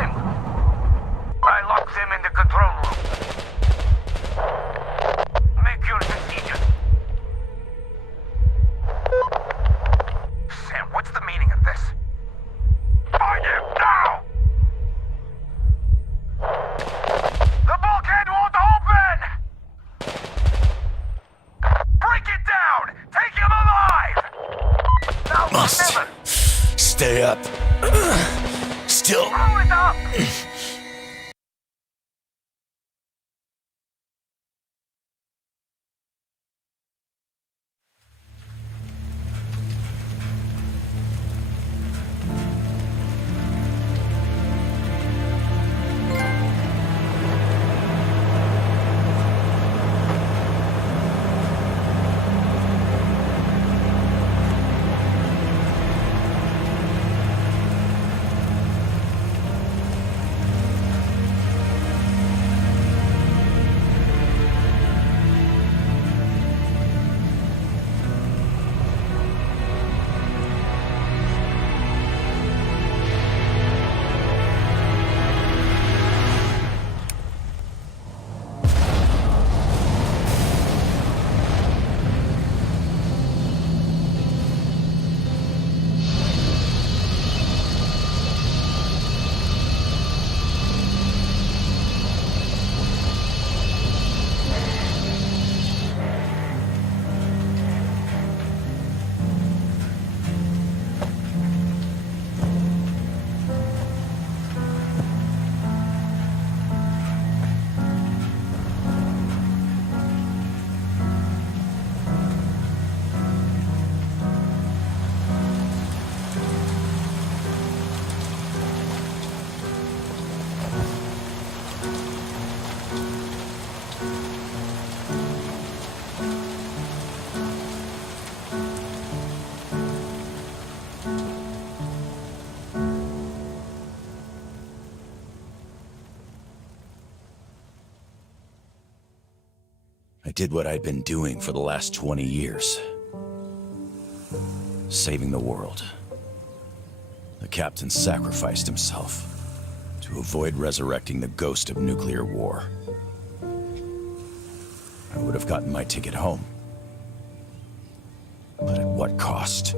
I did what I'd been doing for the last 20 years. Saving the world. The captain sacrificed himself to avoid resurrecting the ghost of nuclear war. I would have gotten my ticket home. But at what cost?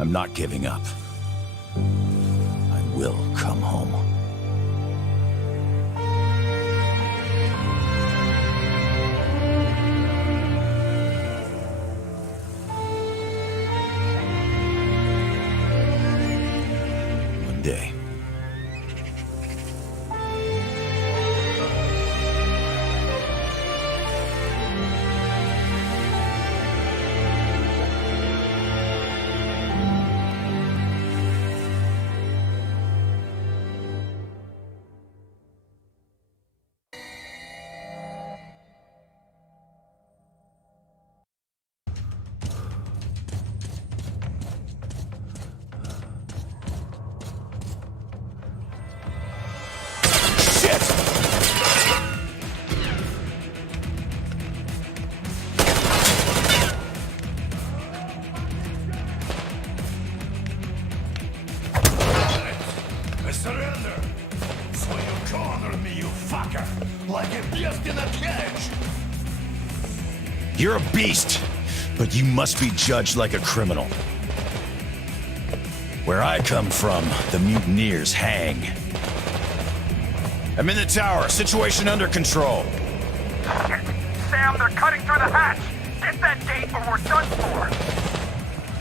I'm not giving up. I will come home. One day. I surrender! So you cornered me, you fucker! Like a beast in a cage! You're a beast, but you must be judged like a criminal. Where I come from, the mutineers hang. I'm in the tower. Situation under control. Shit! Sam, they're cutting through the hatch! Get that gate or we're done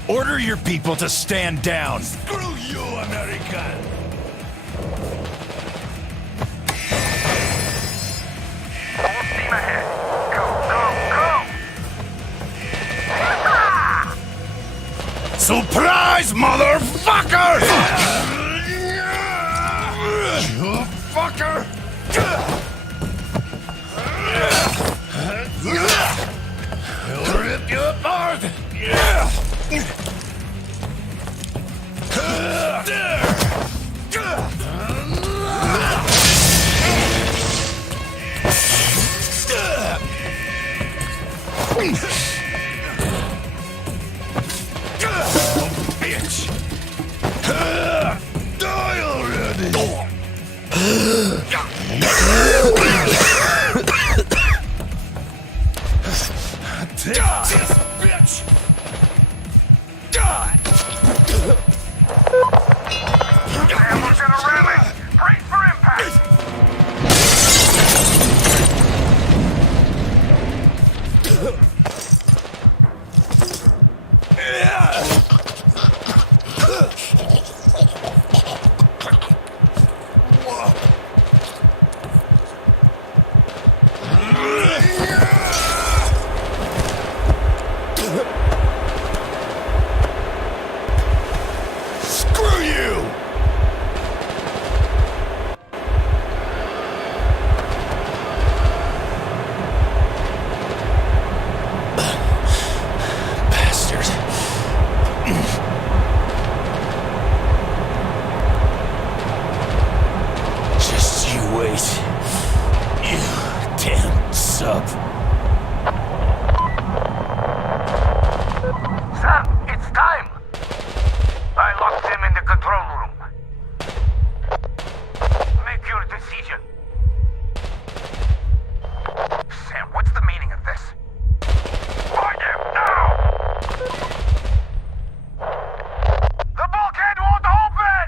for! Order your people to stand down. Screw you, American! Full steam ahead! Go, go, go! Surprise, motherfucker! You fucker! I'll rip you apart! Bitch! Die already! Take this, bitch! Die! And we're gonna ram it! Brace for impact! Just you wait. You damn sub. Sir, it's time! I locked them in the control room. Make your decision. Sam, what's the meaning of this? Find him now! The bulkhead won't open!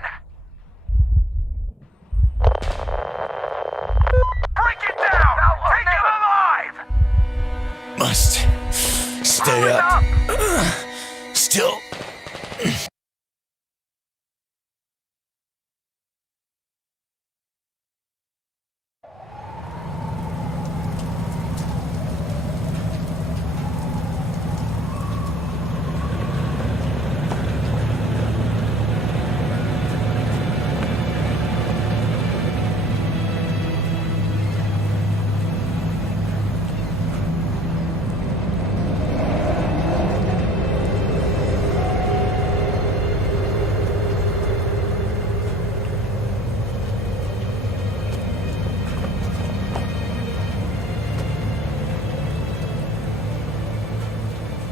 Break it down! Take him alive! Must stay up. Still.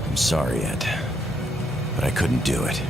I'm sorry, Ed, but I couldn't do it.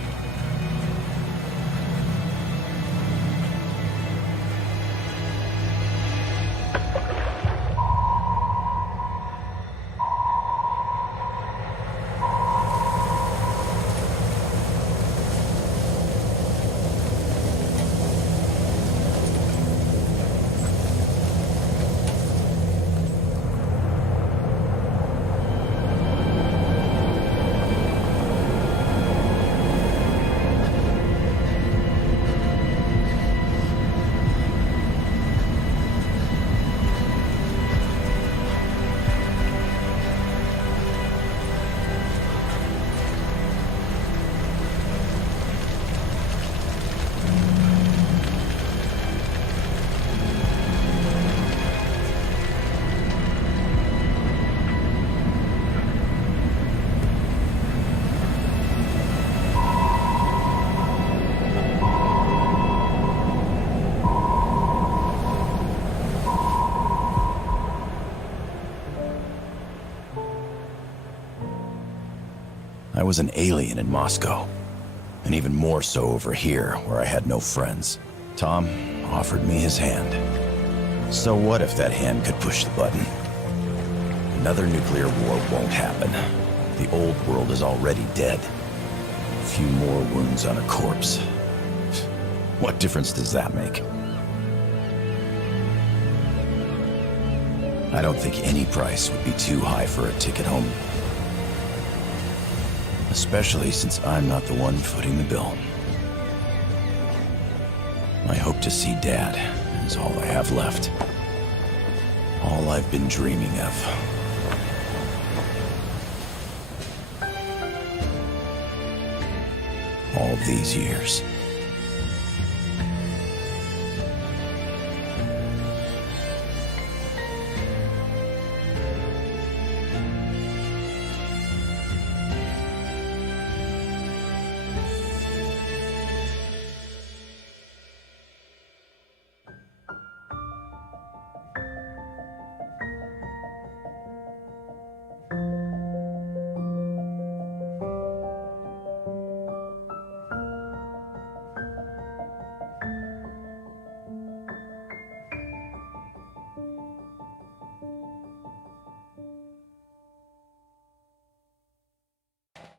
I was an alien in Moscow, and even more so over here, where I had no friends. Tom offered me his hand. So what if that hand could push the button? Another nuclear war won't happen. The old world is already dead. A few more wounds on a corpse. What difference does that make? I don't think any price would be too high for a ticket home. Especially since I'm not the one footing the bill. I hope to see Dad is all I have left. All I've been dreaming of. All these years.